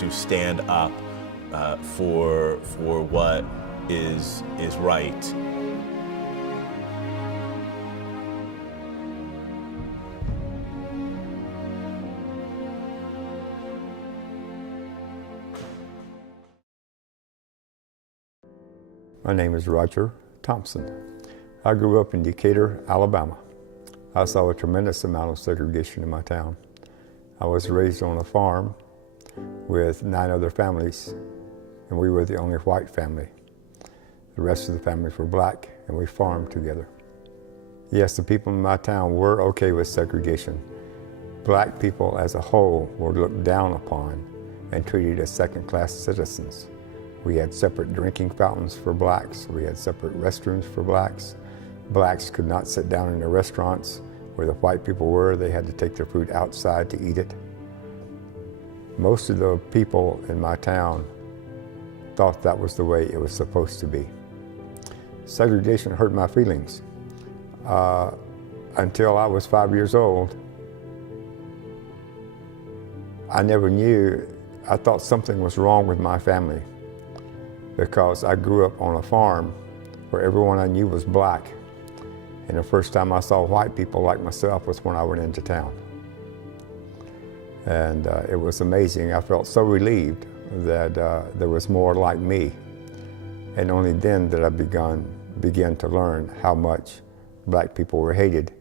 to stand up for what is right. My name is Roger Thompson. I grew up in Decatur, Alabama. I saw a tremendous amount of segregation in my town. I was raised on a farm with 9 other families, and we were the only white family. The rest of the families were black, and we farmed together. Yes, the people in my town were okay with segregation. Black people as a whole were looked down upon and treated as second-class citizens. We had separate drinking fountains for blacks. We had separate restrooms for blacks. Blacks could not sit down in the restaurants where the white people were. They had to take their food outside to eat it. Most of the people in my town thought that was the way it was supposed to be. Segregation hurt my feelings. Until I was 5 years old, I never knew. I thought something was wrong with my family, because I grew up on a farm where everyone I knew was black. And the first time I saw white people like myself was when I went into town. And it was amazing. I felt so relieved that there was more like me. And only then did I begin to learn how much black people were hated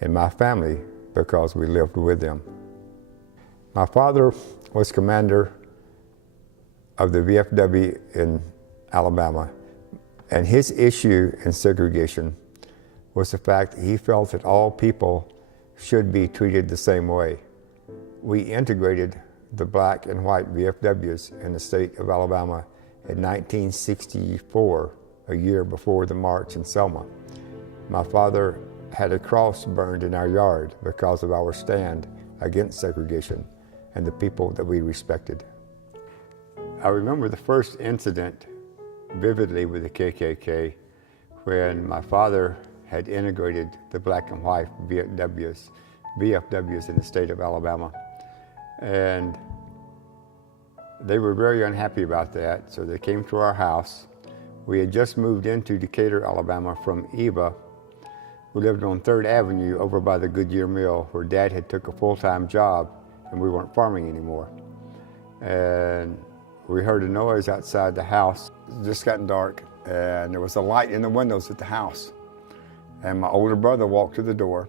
in my family because we lived with them. My father was commander of the VFW in Alabama, and his issue in segregation was the fact that he felt that all people should be treated the same way. We integrated the black and white VFWs in the state of Alabama in 1964, a year before the march in Selma. My father had a cross burned in our yard because of our stand against segregation and the people that we respected. I remember the first incident vividly with the KKK when my father had integrated the black and white VFWs in the state of Alabama. And they were very unhappy about that, so they came to our house. We had just moved into Decatur, Alabama from Eva. We lived on 3rd Avenue over by the Goodyear Mill, where Dad had took a full-time job and we weren't farming anymore. And we heard a noise outside the house. It had just gotten dark, and there was a light in the windows at the house. And my older brother walked to the door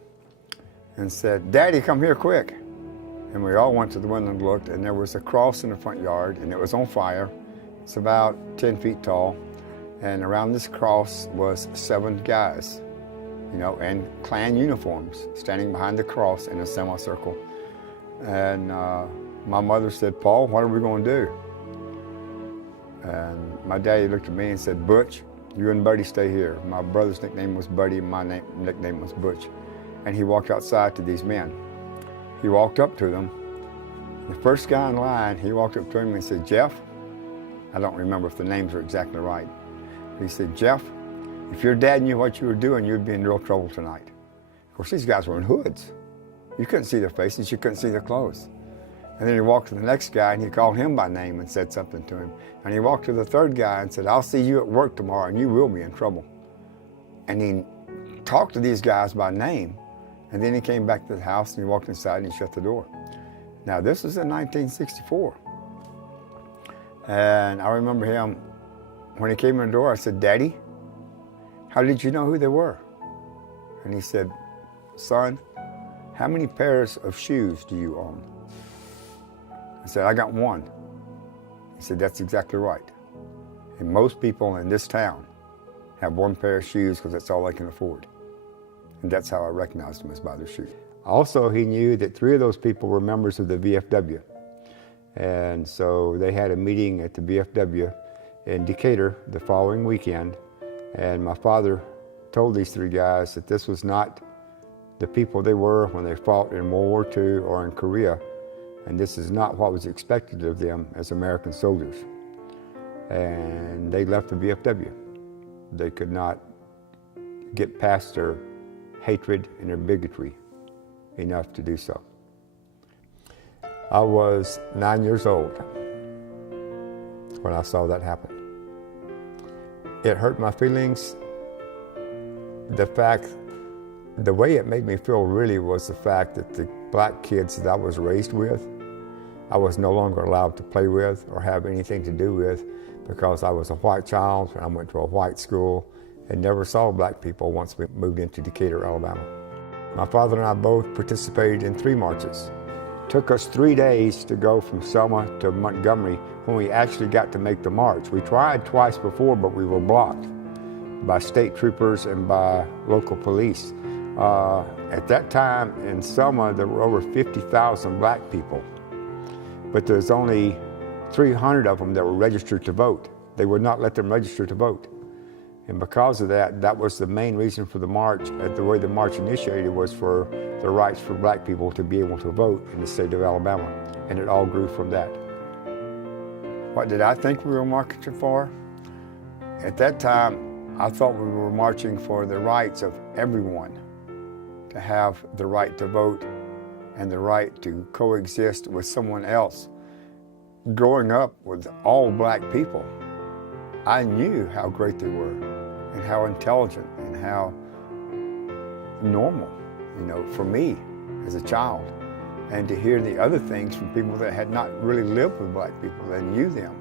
and said, "Daddy, come here quick." And we all went to the window and looked, and there was a cross in the front yard, and it was on fire. It's about 10 feet tall. And around this cross was 7 guys, in Klan uniforms, standing behind the cross in a semicircle. And my mother said, "Paul, what are we going to do?" And my daddy looked at me and said, "Butch, you and Buddy stay here." My brother's nickname was Buddy, and my nickname was Butch. And he walked outside to these men. He walked up to them. The first guy in line, he walked up to him and said, "Jeff," I don't remember if the names are exactly right. He said, "Jeff, if your dad knew what you were doing, you'd be in real trouble tonight." Of course, these guys were in hoods. You couldn't see their faces, you couldn't see their clothes. And then he walked to the next guy and he called him by name and said something to him. And he walked to the 3rd guy and said, "I'll see you at work tomorrow and you will be in trouble." And he talked to these guys by name. And then he came back to the house and he walked inside and he shut the door. Now this was in 1964. And I remember him, when he came in the door, I said, "Daddy, how did you know who they were?" And he said, "Son, how many pairs of shoes do you own?" I said, "I got 1. He said, "That's exactly right. And most people in this town have 1 pair of shoes because that's all they can afford." And that's how I recognized them, as by their shoes. Also, he knew that 3 of those people were members of the VFW. And so they had a meeting at the VFW in Decatur the following weekend. And my father told these 3 guys that this was not the people they were when they fought in World War II or in Korea. And this is not what was expected of them as American soldiers. And they left the VFW. They could not get past their hatred and their bigotry enough to do so. I was 9 years old, when I saw that happen. It hurt my feelings. The way it made me feel really was the fact that the black kids that I was raised with, I was no longer allowed to play with or have anything to do with because I was a white child and I went to a white school and never saw black people once we moved into Decatur, Alabama. My father and I both participated in 3 marches. It took us 3 days to go from Selma to Montgomery when we actually got to make the march. We tried twice before, but we were blocked by state troopers and by local police. At that time in Selma, there were over 50,000 black people, but there's only 300 of them that were registered to vote. They would not let them register to vote. And because of that, that was the main reason for the march. The way the march initiated was for the rights for black people to be able to vote in the state of Alabama, and it all grew from that. What did I think we were marching for? At that time, I thought we were marching for the rights of everyone to have the right to vote and the right to coexist with someone else. Growing up with all black people, I knew how great they were and how intelligent and how normal, for me as a child. And to hear the other things from people that had not really lived with black people and knew them,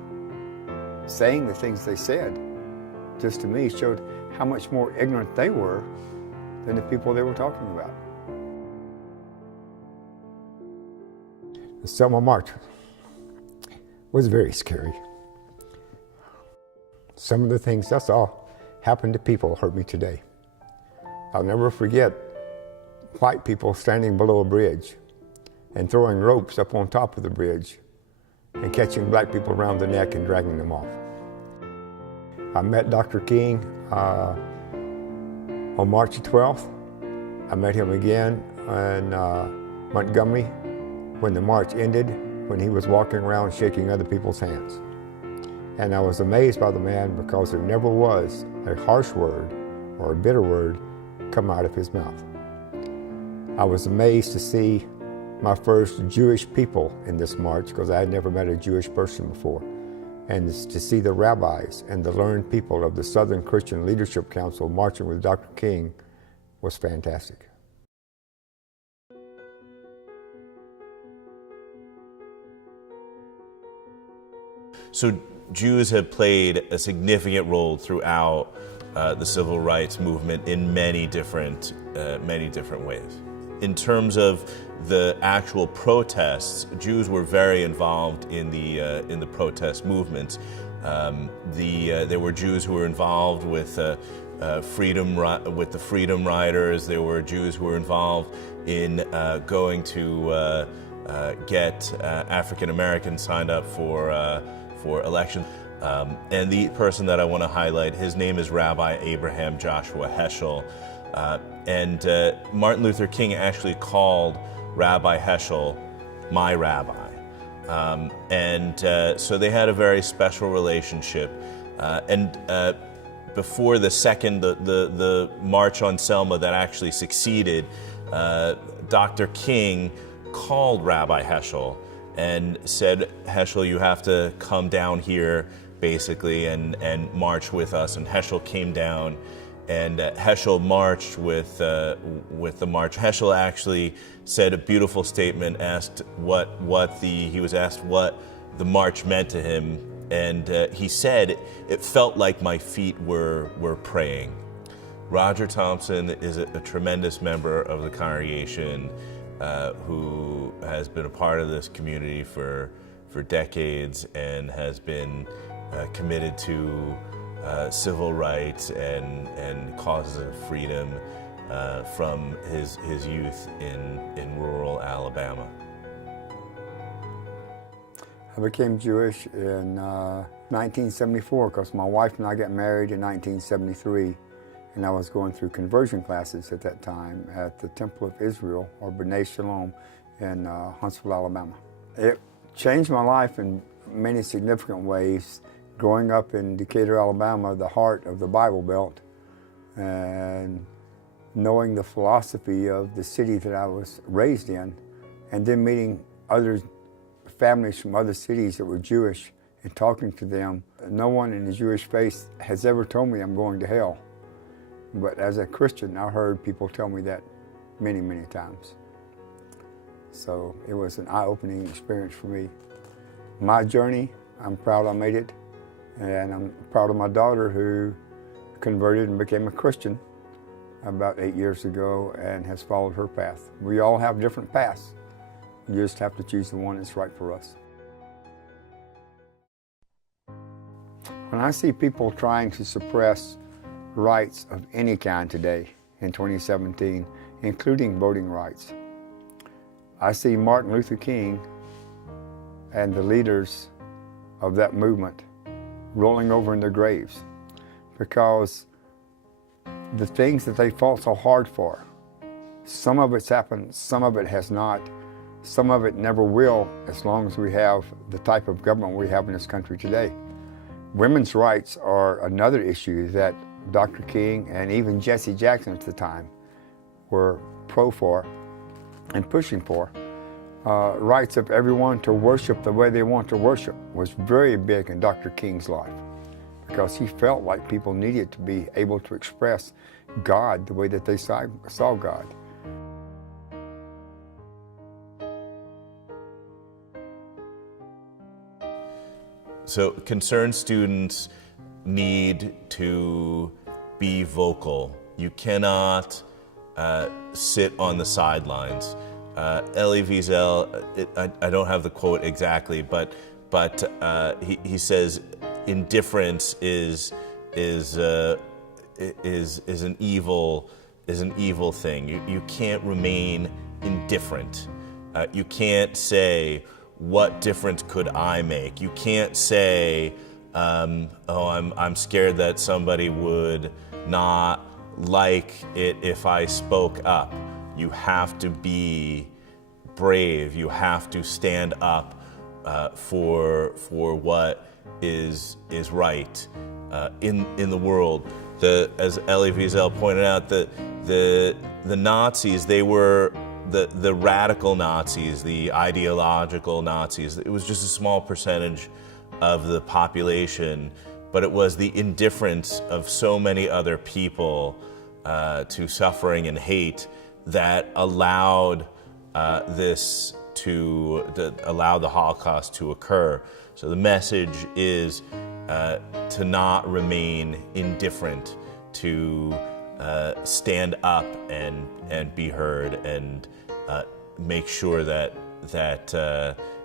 saying the things they said, just to me showed how much more ignorant they were than the people they were talking about. The Selma March was very scary. Some of the things I saw happen to people hurt me today. I'll never forget white people standing below a bridge and throwing ropes up on top of the bridge and catching black people around the neck and dragging them off. I met Dr. King on March 12th. I met him again in Montgomery when the march ended, when he was walking around shaking other people's hands. And I was amazed by the man because there never was a harsh word or a bitter word come out of his mouth. I was amazed to see my first Jewish people in this march because I had never met a Jewish person before. And to see the rabbis and the learned people of the Southern Christian Leadership Council marching with Dr. King was fantastic. So Jews have played a significant role throughout the civil rights movement in many different ways. In terms of the actual protests, Jews were very involved in the protest movements. There were Jews who were involved with the Freedom Riders. There were Jews who were involved in going to get African Americans signed up for election. And the person that I want to highlight, his name is Rabbi Abraham Joshua Heschel. And Martin Luther King actually called Rabbi Heschel my rabbi. So they had a very special relationship. Before the march on Selma that actually succeeded, Dr. King called Rabbi Heschel and said, Heschel, you have to come down here, basically, and march with us. And Heschel came down, and Heschel marched with the march. Heschel actually said a beautiful statement, he was asked what the march meant to him, and he said, it felt like my feet were praying. Roger Thompson is a tremendous member of the congregation, who has been a part of this community for decades and has been committed to civil rights and causes of freedom from his youth in rural Alabama. I became Jewish in 1974 because my wife and I got married in 1973. And I was going through conversion classes at that time at the Temple of Israel, or B'nai Shalom, in Huntsville, Alabama. It changed my life in many significant ways. Growing up in Decatur, Alabama, the heart of the Bible Belt, and knowing the philosophy of the city that I was raised in, and then meeting other families from other cities that were Jewish and talking to them. No one in the Jewish faith has ever told me I'm going to hell. But as a Christian, I heard people tell me that many, many times. So it was an eye-opening experience for me. My journey, I'm proud I made it. And I'm proud of my daughter who converted and became a Christian about 8 years ago and has followed her path. We all have different paths. You just have to choose the one that's right for us. When I see people trying to suppress rights of any kind today in 2017, including voting rights, I see Martin Luther King and the leaders of that movement rolling over in their graves because the things that they fought so hard for, some of it's happened, some of it has not, some of it never will as long as we have the type of government we have in this country today. Women's rights are another issue that Dr. King and even Jesse Jackson at the time were pro for and pushing for. Rights of everyone to worship the way they want to worship was very big in Dr. King's life because he felt like people needed to be able to express God the way that they saw God. So concerned students need to be vocal. You cannot sit on the sidelines. Elie Wiesel, I don't have the quote exactly, but he says indifference is an evil thing. You can't remain indifferent. You can't say, what difference could I make? You can't say, I'm scared that somebody would not like it if I spoke up. You have to be brave. You have to stand up for what is right in the world. As Elie Wiesel pointed out, the Nazis, they were the radical Nazis, the ideological Nazis. It was just a small percentage of the population, but it was the indifference of so many other people to suffering and hate that allowed allow the Holocaust to occur. So the message is to not remain indifferent, to stand up and be heard, and make sure that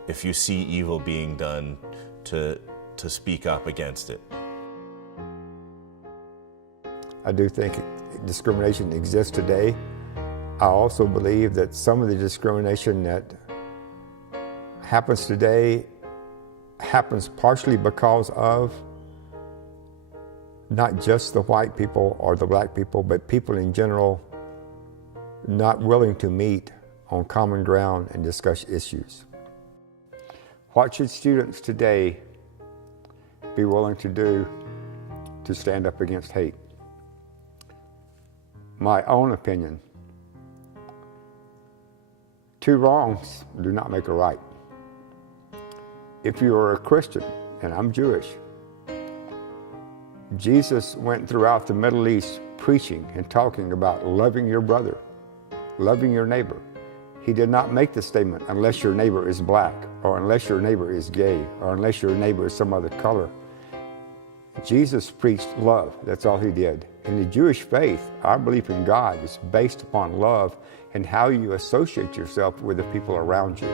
if you see evil being done, to speak up against it. I do think discrimination exists today. I also believe that some of the discrimination that happens today happens partially because of not just the white people or the black people, but people in general not willing to meet on common ground and discuss issues. What should students today be willing to do to stand up against hate? My own opinion, 2 wrongs do not make a right. If you are a Christian, and I'm Jewish, Jesus went throughout the Middle East preaching and talking about loving your brother, loving your neighbor. He did not make the statement, unless your neighbor is black, or unless your neighbor is gay, or unless your neighbor is some other color. Jesus preached love. That's all he did. In the Jewish faith, our belief in God is based upon love and how you associate yourself with the people around you.